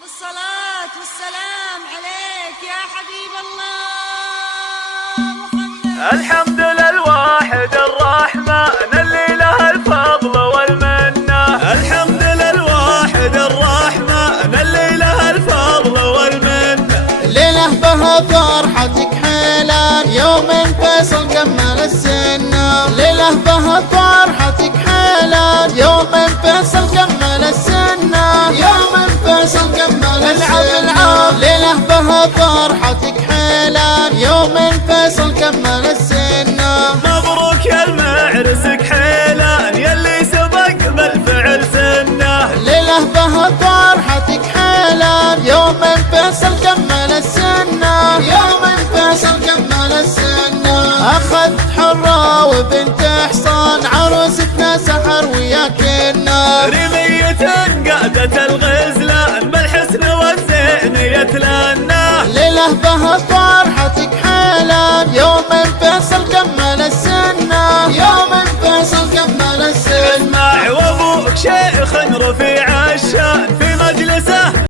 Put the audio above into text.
بالصلاة والسلام عليك يا حبيب الله محمد. الحمد للواحد الرحمن اللي له الفضل والمنة. الحمد للواحد الرحمن اللي له الفضل والمنة. ليلة بها فرحتك حيلان يوم فيصل كمل السنة. ليلة بها فرحتك حيلان يوم فيصل كمل السنة. يوم فيصل كمل السنة. ليلة بها فرحتك حيلان يوم فيصل كمل السنة. مبروك يا المعرسك حيلان يلي سبق بالفعل سنة. ليلة بها فرحتك حيلان يوم فيصل كمل السنة. يوم فيصل كمل السنة. أخذ حرة وبنت حصان عروستنا سحر وياكلنا. رمية قادت الغزلان بالحسن والزين يتلنا. ليلة بها فرحتك حيلان يوم فيصل كمل السنة. يوم فيصل كمل السنة. اسمع وابوك شيخ رفيع